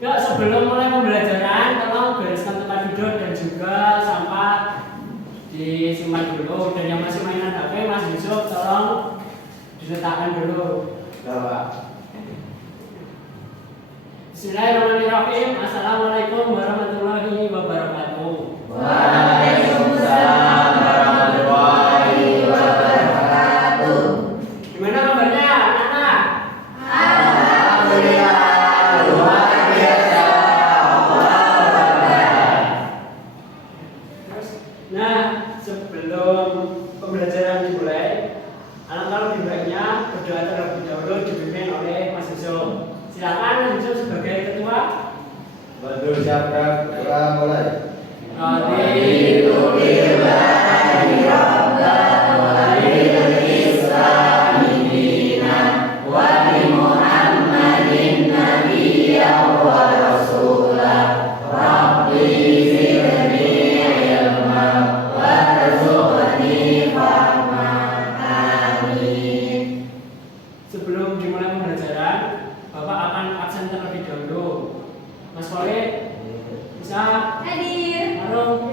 Yuk, sebelum mulai pembelajaran, tolong bereskan tempat duduk dan juga sampah disimpan dulu. Dan yang masih mainan HP, Mas Yusuf, tolong diletakkan dulu. Bismillahirrahmanirrahim. Assalamualaikum warahmatullahi wabarakatuh. Waalaikumsalam warahmatullahi wabarakatuh. Gimana kabarnya, anak-anak? Alhamdulillah, luar biasa. Nah, sebelum pembelajaran dimulai, alangkah lebih baiknya berdoa terlebih dahulu dipimpin oleh Mas Yusuf. Silakan Mas Yusuf sebagai ketua. Berucapkan doa mulai. Raditu billahi rabban wa bil islami dinan wa bi Muhammadin nabiyyan wa rasulah. Rabbi zidni ilma warzuqni fahma. Amin. Sebelum dimulai pembelajaran, Bapak akan absen terlebih dahulu. Mas Khalid, bisa? Hadir. Harum,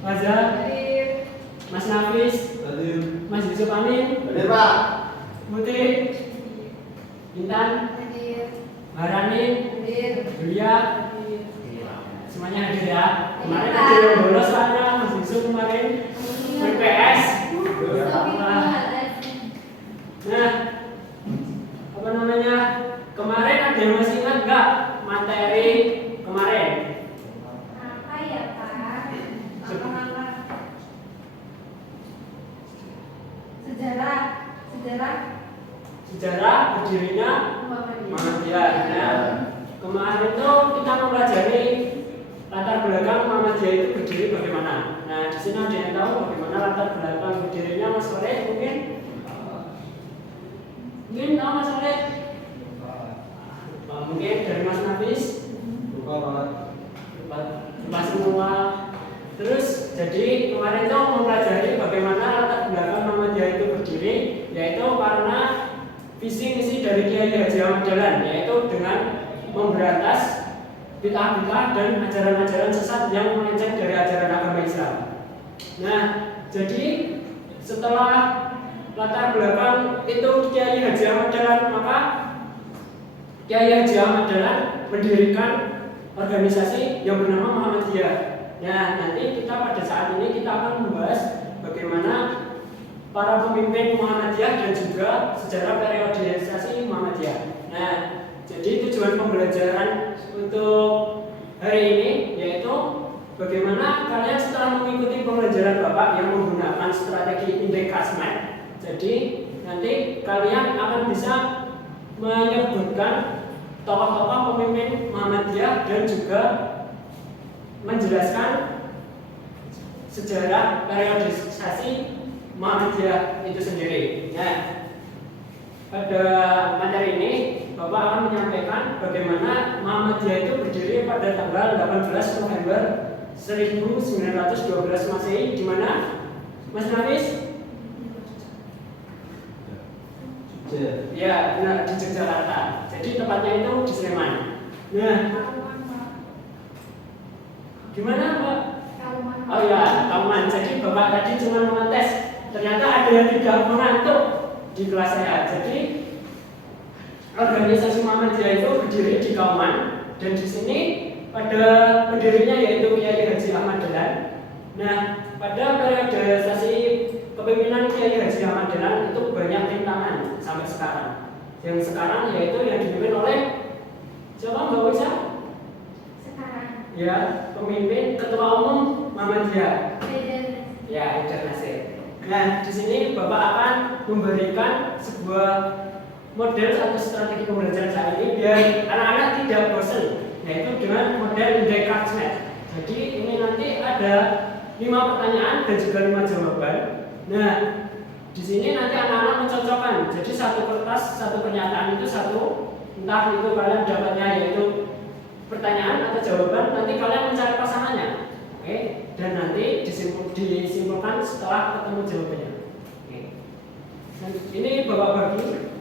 Faza, Hadir. Mas Nafis, Mas Yusuf Amin, Hadir, Pak. Muti, Intan, Hadir. Harani, Hadir. Julia, semuanya hadir ya. Kemarin Iya. ada yang bolos soalnya Mas Yusuf kemarin PPS. Nah, apa namanya? Kemarin ada yang masih ingat nggak materi kemarin? Apa ya, Pak? Apa? Sejarah. Sejarah berdirinya Muhammadiyah. Nah, kemarin tuh kita mempelajari latar belakang Muhammadiyah itu berdiri bagaimana. Nah, di sini ada yang tahu bagaimana latar belakang berdirinya Mas Khalid mungkin? Mungkin tahu Mas Khalid? Mungkin dari Mas Nafis? Lupa semua. Terus jadi kemarin tuh mempelajari bagaimana latar belakang Muhammadiyah itu berdiri, yaitu karena visi misi dari Kiai Haji Ahmad Dahlan, yaitu dengan memberantas bid'ah-bid'ah dan ajaran-ajaran sesat yang melenceng dari ajaran agama Islam. Nah, jadi setelah latar belakang itu Kiai Haji Ahmad Dahlan, maka Kiai Haji Ahmad Dahlan mendirikan organisasi yang bernama Muhammadiyah. Nah, nanti kita pada saat ini kita akan membahas bagaimana para pemimpin Muhammadiyah dan juga sejarah periodisasi Muhammadiyah. Nah, jadi tujuan pembelajaran untuk hari ini yaitu bagaimana kalian setelah mengikuti pembelajaran Bapak yang menggunakan strategi indeks Kasmet. Jadi nanti kalian akan bisa menyebutkan tokoh-tokoh pemimpin Muhammadiyah dan juga menjelaskan sejarah periodisasi Muhammadiyah itu sendiri. Nah, pada materi ini Bapak akan menyampaikan bagaimana Muhammadiyah itu berdiri pada tanggal 18 November 1912 Masehi, di mana Mas Nafis? Ya, benar, di Yogyakarta. Jadi tempatnya itu di Sleman. Nah, gimana Pak? Oh ya, Kauman. Jadi Bapak tadi cuma mengetes. Ternyata ada yang tidak mengantuk di kelas saya. Jadi organisasi Muhammadiyah itu berdiri di Kauman, dan di sini pada pendirinya yaitu Kiai Haji Ahmad Dahlan. Nah, pada periodisasi kepemimpinan Kiai Haji Ahmad Dahlan itu banyak rintangan sampai sekarang. Yang sekarang yaitu yang dipimpin oleh siapa Mbak Wisa? Sekarang. Ya, pemimpin Ketua Umum Muhammadiyah. Hadir. Ya, Haidar Nasir. Nah, di sini Bapak akan memberikan sebuah model atau strategi pembelajaran saat ini biar anak-anak tidak bosan, yaitu dengan model indeks Kasmet. Jadi ini nanti ada 5 pertanyaan dan juga 5 jawaban. Nah, di sini nanti anak-anak mencocokkan. Jadi satu kertas, satu pernyataan itu satu, entah itu kalian dapatnya yaitu pertanyaan atau jawaban, nanti kalian mencari pasangannya. Oke, dan nanti disimpulkan setelah ketemu jawabannya. Oke. Dan ini Bapak bagi.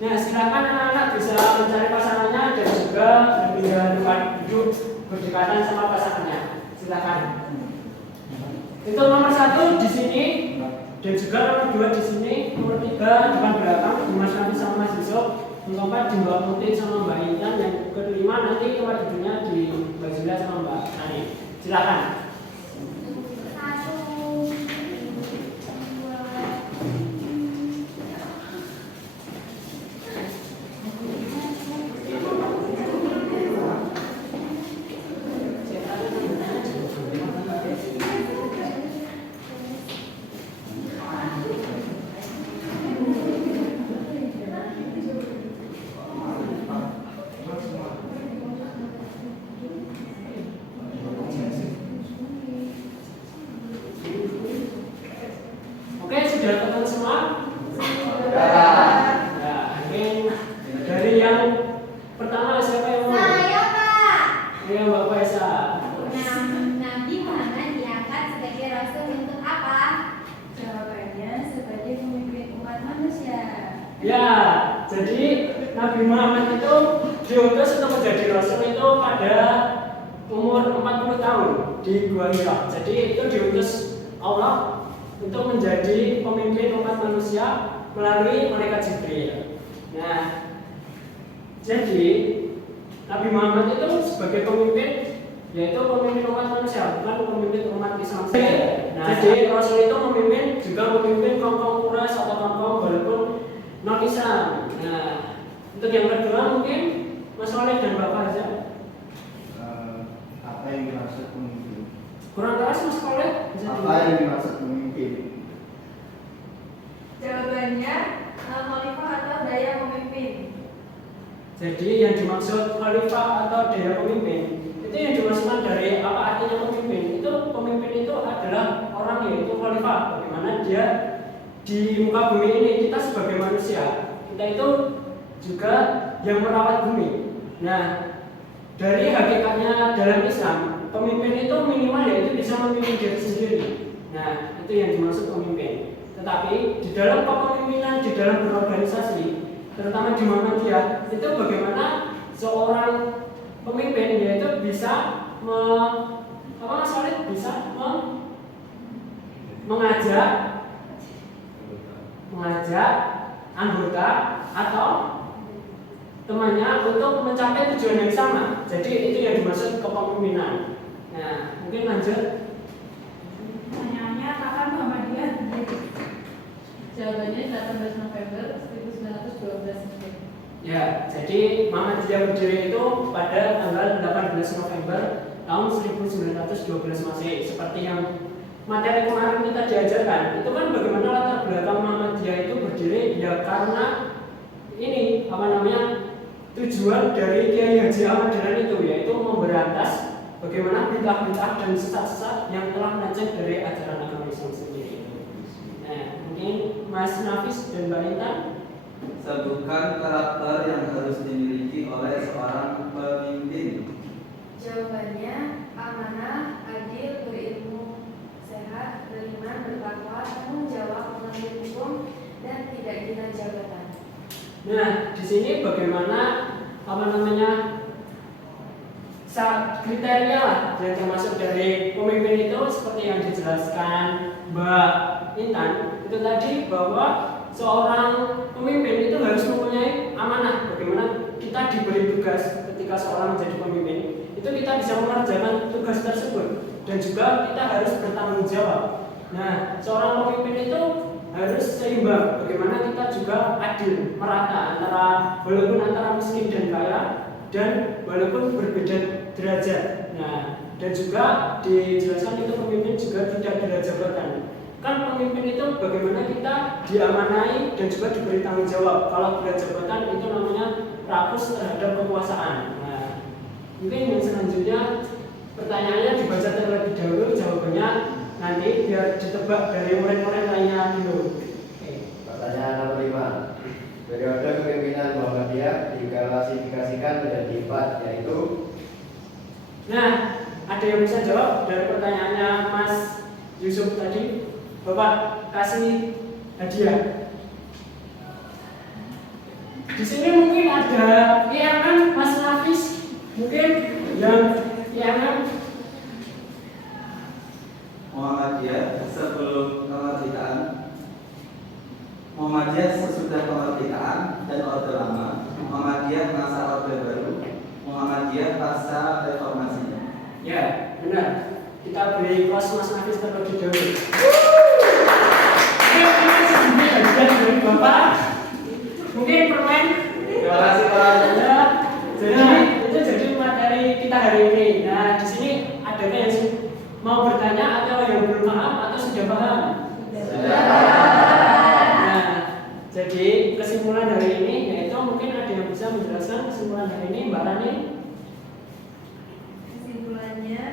Nah, silakan anak-anak bisa mencari pasangannya dan juga berpindah tempat duduk berdekatan sama pasangannya. Silakan. Itu nomor 1 di sini dan juga nomor 2 di sini, nomor 3 depan belakang Mas Nabi sama Mas Yusuf, nomor 4 di Mbak Putih sama Mbak Intan, yang kelima nanti tempat duduknya di Mbak Zila sama Mbak Ani. Silakan. 1, 2, Oke, sudah ketemu semua? Ya, mungkin dari yang pertama siapa yang mau? Saya, Pak. Ayo Mbak Faisa. Nabi Muhammad diangkat sebagai rasul untuk apa? Jawabannya sebagai pemimpin umat manusia. Ya, jadi Nabi Muhammad itu diutus untuk menjadi rasul itu pada umur 40 tahun di Gua Hira. Jadi itu diutus Allah untuk menjadi pemimpin umat manusia melalui malaikat Jibril. Nah, jadi Nabi Muhammad itu sebagai pemimpin, yaitu pemimpin umat manusia, bukan pemimpin umat Islam. Nah, jadi Rasul itu juga memimpin kaum Quraisy atau kaum walaupun non Islam. Nah, untuk yang kedua mungkin Mas Walid dan Bapak aja. Apa yang dimaksud pemimpin? Kurang keras Mas Walid? Apa yang dimaksud pemimpin? Jawabannya khalifah atau daya pemimpin. Jadi yang dimaksud khalifah atau daya pemimpin itu yang dimaksudkan dari apa artinya pemimpin. Itu pemimpin itu adalah orang, yaitu khalifah. Bagaimana dia di muka bumi ini, kita sebagai manusia, kita itu juga yang merawat bumi. Nah, dari hakikatnya dalam Islam, pemimpin itu minimal yaitu bisa memimpin diri sendiri. Nah, itu yang dimaksud pemimpin. Tetapi di dalam kepemimpinan, di dalam berorganisasi, terutama di Muhammadiyah, itu bagaimana seorang pemimpin yaitu bisa mengajak anggota atau temannya untuk mencapai tujuan yang sama. Jadi itu yang dimaksud kepemimpinan. Nah, mungkin lanjut. Pertanyaannya, kapan Muhammadiyah berdiri? Jawabannya 18 November 1912. Ya, jadi Muhammadiyah berdiri itu pada tanggal 18 November tahun 1912 Masehi. Seperti yang materi kemarin kita diajarkan, itu kan bagaimana latar belakang Muhammadiyah itu berdiri, ya karena ini tujuan dari Kiai Haji Ahmad Dahlan itu, yaitu memberantas bagaimana bid'ah-bid'ah dan sesat-sesat yang telah melenceng dari ajaran agama Islam sendiri. Nah, mungkin Mas Nafis dan Mbak Intan. Sebutkan karakter yang harus dimiliki oleh seorang pemimpin. Jawabannya amanah, adil, berilmu, sehat, beriman, bertakwa, tanggung jawab, mengambil hukum, dan tidak gila jabatan. Nah, di sini bagaimana kriteria lah yang termasuk dari pemimpin itu seperti yang dijelaskan Mbak Intan itu tadi, bahwa seorang pemimpin itu harus mempunyai amanah. Bagaimana kita diberi tugas ketika seorang menjadi pemimpin itu kita bisa mengerjakan tugas tersebut, dan juga kita harus bertanggung jawab. Nah, seorang pemimpin itu harus seimbang. Bagaimana kita juga adil, merata walaupun antara miskin dan kaya, dan walaupun berbeda derajat. Nah, dan juga dijelaskan itu pemimpin juga tidak gila jabatan. Kan pemimpin itu bagaimana kita diamanai dan juga diberi tanggung jawab. Kalau gila jabatan itu namanya rakus terhadap kekuasaan. Nah, mungkin yang selanjutnya pertanyaannya dibaca terlebih dahulu, jawabannya nanti biar ditebak dari murid-murid lainnya dulu. Pertanyaan nomor 5. Periode kepemimpinan Muhammadiyah diklasifikasikan menjadi 4, yaitu. Nah, ada yang bisa jawab dari pertanyaannya Mas Yusuf tadi? Bapak kasih hadiah. Di sini mungkin ada IMM Mas Nafis, mungkin yang IMM. Muhammadiyah sebelum kemerdekaan, Muhammadiyah sesudah kemerdekaan dan Orde Lama, Muhammadiyah masa Orde Baru, Muhammadiyah pasca reformasi. Ya, benar. Kita beri kelas Mas Nafis terlebih dahulu. Mungkin sedikit ajudan dari Bapak. Mungkin permen. Terima kasih Pak. Ya, jadi itu jadi materi kita hari ini. Nah, di sini adakah yang mau bertanya atau yang belum paham atau sudah paham? Nah, jadi kesimpulan hari ini yaitu mungkin ada yang bisa menjelaskan kesimpulan hari ini, Mbak Rani. Kesimpulannya,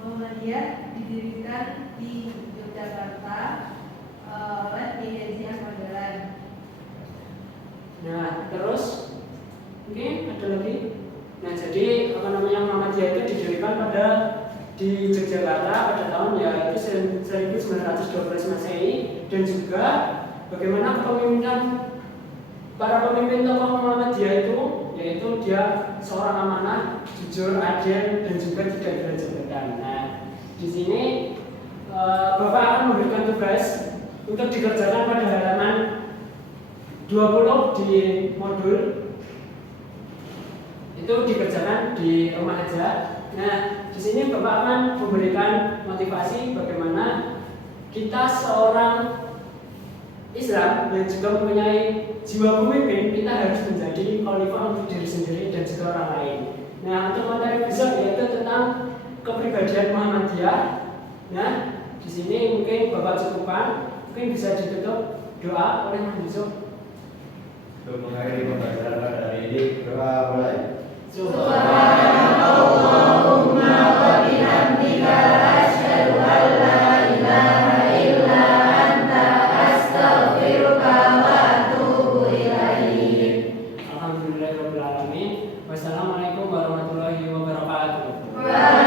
Muhammadiyah didirikan di Yogyakarta oleh Kiai Haji Ahmad Dahlan. Nah, terus mungkin ada lagi. Nah, jadi Muhammadiyah itu didirikan di Yogyakarta pada tahun yaitu 1912 Masehi, dan juga bagaimana kepemimpinan para pemimpin tokoh Muhammadiyah itu, yaitu dia seorang amanah, jujur, adil, dan juga tidak gila jabatan. Nah, di sini Bapak akan memberikan tugas untuk dikerjakan pada halaman 20 di modul itu dikerjakan di rumah aja. Nah, di sini Bapak akan memberikan motivasi bagaimana kita seorang Islam yang juga mempunyai jiwa pemimpin, kita harus menjadi khalifah untuk diri sendiri dan juga orang lain. Nah, untuk materi besok yaitu tentang kepribadian Muhammadiyah. Nah, di sini mungkin Bapak cukupkan, mungkin bisa ditutup doa oleh Mas Yusuf. Untuk mengakhiri pembelajaran pada hari ini, doa mulai. Subhanallahumma wa bihamdika asyhadu an la ilaha illa anta astaghfiruka wa atubu ilaik. Alhamdulillahirabbil alamin. Wassalamualaikum warahmatullahi wabarakatuh. Wa